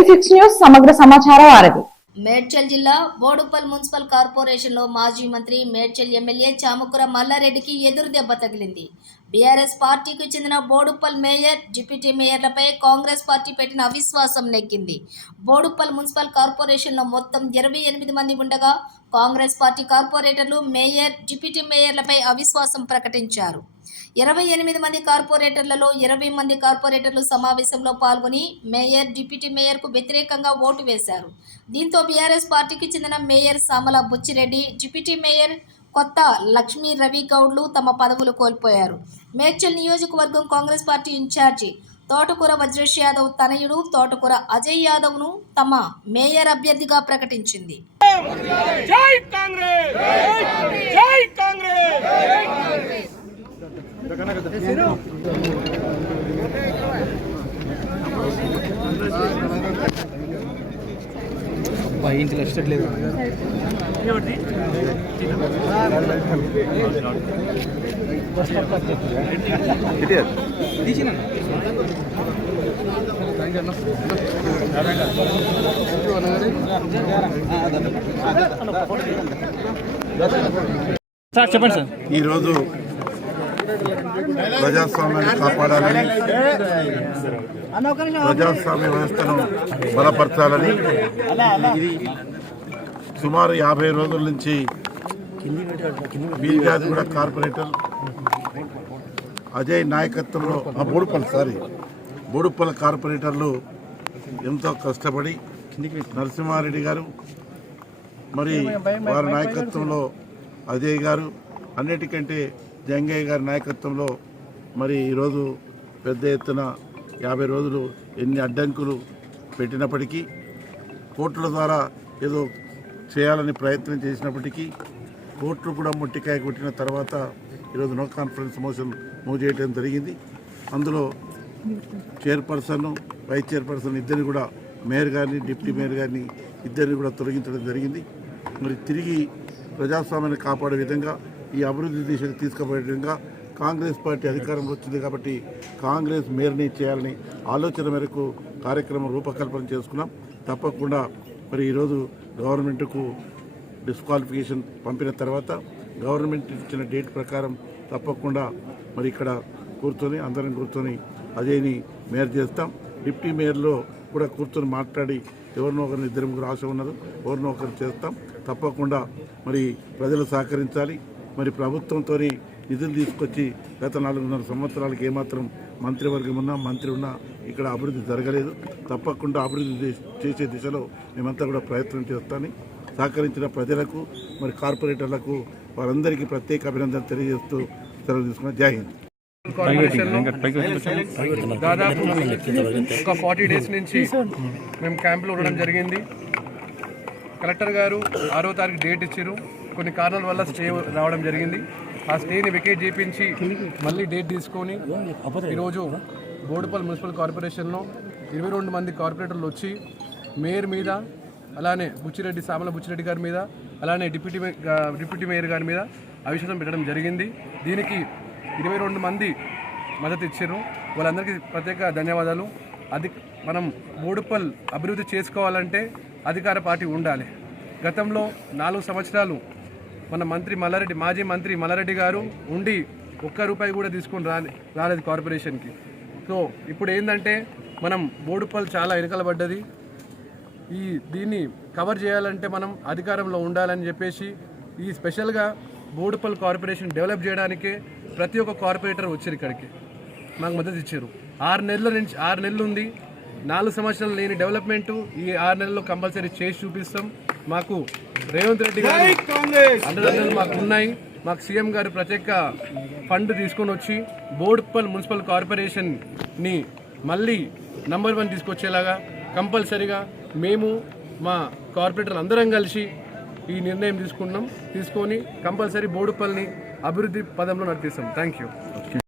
86 news సమగ్ర సమాచారం వారధి. మేడ్చల్ జిల్లా బోడుప్పల్ మున్సిపల్ కార్పొరేషన్లో మాజీ మంత్రి మేడ్చల్ ఎమ్మెల్యే చామకూర మల్లారెడ్డికి ఎదురు దెబ్బ తగిలింది. బీఆర్ఎస్ పార్టీకి చెందిన బోడుప్పల్ మేయర్, డిప్యూటీ మేయర్లపై కాంగ్రెస్ పార్టీ పెట్టిన అవిశ్వాసం నెగ్గింది. బోడుప్పల్ మున్సిపల్ కార్పొరేషన్లో మొత్తం 28 మంది ఉండగా కాంగ్రెస్ పార్టీ కార్పొరేటర్లు మేయర్, డిప్యూటీ మేయర్లపై అవిశ్వాసం ప్రకటించారు. 28 మంది కార్పొరేటర్లలో 20 మంది కార్పొరేటర్లు సమావేశంలో పాల్గొని మేయర్, డిప్యూటీ మేయర్కు వ్యతిరేకంగా ఓటు వేశారు. దీంతో బీఆర్ఎస్ పార్టీకి చెందిన mayor Samala Buchi Reddy, deputy mayor కొత్త లక్ష్మీ రవి గౌడ్లు తమ పదవులు కోల్పోయారు. మేడ్చల్ నియోజకవర్గం కాంగ్రెస్ పార్టీ ఇన్ఛార్జి తోటకూర వజ్రేష్ యాదవ్ తనయుడు తోటకూర అజయ్ యాదవ్ను తమ మేయర్ అభ్యర్థిగా ప్రకటించింది. జై కాంగ్రెస్, జై కాంగ్రెస్, జై కాంగ్రెస్. ఇంట్లో ఇష్టట్లేదు సార్ చెప్పండి సార్. ఈరోజు ప్రజాస్వామ్యాన్ని కాపాడాలని, ప్రజాస్వామ్య వ్యవస్థను బలపరచాలని సుమారు 50 రోజుల నుంచి బీజాదిగూడ కార్పొరేటర్ అజయ్ నాయకత్వంలో బోడుప్పల్ కార్పొరేటర్లు ఎంతో కష్టపడి నరసింహారెడ్డి గారు మరి వారి నాయకత్వంలో అజయ్ గారు, అన్నిటికంటే జంగయ్య గారి నాయకత్వంలో మరి ఈరోజు పెద్ద ఎత్తున 50 రోజులు ఎన్ని అడ్డంకులు పెట్టినప్పటికీ, కోర్టుల ద్వారా ఏదో చేయాలని ప్రయత్నం చేసినప్పటికీ కోర్టులు కూడా మొట్టికాయ కొట్టిన తర్వాత ఈరోజు నో కాన్ఫరెన్స్ మోషన్ మూవ్ చేయడం జరిగింది. అందులో చైర్పర్సన్, వైస్ చైర్పర్సన్ ఇద్దరిని కూడా, మేయర్ గారిని, డిప్యూటీ మేయర్ గారిని ఇద్దరిని కూడా తొలగించడం జరిగింది. మరి తిరిగి ప్రజాస్వామ్యాన్ని కాపాడే విధంగా, ఈ అభివృద్ధి దిశకు తీసుకుపోయే విధంగా కాంగ్రెస్ పార్టీ అధికారంలో వచ్చింది కాబట్టి కాంగ్రెస్ మేయర్ని చేయాలని ఆలోచన మేరకు కార్యక్రమం రూపకల్పన చేసుకున్నాం. తప్పకుండా మరి ఈరోజు గవర్నమెంట్కు డిస్క్వాలిఫికేషన్ పంపిన తర్వాత గవర్నమెంట్ ఇచ్చిన డేట్ ప్రకారం తప్పకుండా మరి ఇక్కడ అందరం కూర్చొని అజయ్ని మేయర్ చేస్తాం. డిప్యూటీ మేయర్లో కూడా కూర్చొని మాట్లాడి ఎవరినో ఒకరిని, 2-3 ఆశ ఉన్నారు, ఎవరినో ఒకరు చేస్తాం. తప్పకుండా మరి ప్రజలు సహకరించాలి. మరి ప్రభుత్వంతో నిధులు తీసుకొచ్చి గత 4.5 సంవత్సరాలకు ఏమాత్రం మంత్రివర్గం ఉన్నా, మంత్రి ఉన్నా ఇక్కడ అభివృద్ధి జరగలేదు. తప్పకుండా అభివృద్ధి చేసే దిశలో మేమంతా కూడా ప్రయత్నం చేస్తామని సహకరించిన ప్రజలకు, మరి కార్పొరేటర్లకు వారందరికీ ప్రత్యేక అభినందన తెలియజేస్తూ సెలవు తీసుకున్నాం. జై హింద్. దాదాపు ఒక 40 డేస్ నుంచి మేము క్యాంపులో ఉండడం జరిగింది. కలెక్టర్ గారు 6వ తారీఖు డేట్ ఇచ్చారు. కొన్ని కారణాల వల్ల స్టే రావడం జరిగింది. ఆ స్టేని వెకేట్ చేయించి మళ్ళీ డేట్ తీసుకొని ఈరోజు బోడుప్పల్ మున్సిపల్ కార్పొరేషన్లో 22 మంది కార్పొరేటర్లు వచ్చి మేయర్ మీద, అలానే సామల బుచ్చిరెడ్డి గారి మీద, అలానే డిప్యూటీ మేయర్ గారి మీద అవిశ్వాసం పెట్టడం జరిగింది. దీనికి 22 మంది మద్దతు ఇచ్చారు. వాళ్ళందరికీ ప్రత్యేక ధన్యవాదాలు. మనం బోడుప్పల్ అభివృద్ధి చేసుకోవాలంటే అధికార పార్టీ ఉండాలి. గతంలో 4 సంవత్సరాలు మన మాజీ మంత్రి మల్లారెడ్డి గారు ఉండి ₹1 కూడా తీసుకొని రాలేదు కార్పొరేషన్కి. సో ఇప్పుడు ఏంటంటే మనం బోడుప్పల్ చాలా వెనుకలబడ్డది. దీన్ని కవర్ చేయాలంటే మనం అధికారంలో ఉండాలని చెప్పేసి ఈ స్పెషల్గా బోడుప్పల్ కార్పొరేషన్ డెవలప్ చేయడానికే ప్రతి ఒక్క కార్పొరేటర్ వచ్చారు ఇక్కడికి, మాకు మద్దతు ఇచ్చారు. 6 నెలలు ఉంది. 4 సంవత్సరాలు లేని డెవలప్మెంట్ ఈ 6 నెలల్లో కంపల్సరీ చేసి చూపిస్తాం. మాకు రేవంత్ రెడ్డి గారు అండదండలు మాకు ఉన్నాయి. మాకు సీఎం గారు ప్రత్యేక ఫండ్ తీసుకొని వచ్చి బోడుప్పల్ మున్సిపల్ కార్పొరేషన్ని మళ్ళీ నంబర్ 1 తీసుకొచ్చేలాగా కంపల్సరీగా మేము మా కార్పొరేటర్లు అందరం కలిసి ఈ నిర్ణయం తీసుకొని కంపల్సరీ బోడుప్పల్ని అభివృద్ధి పదంలో నడిపిస్తాం. Thank you.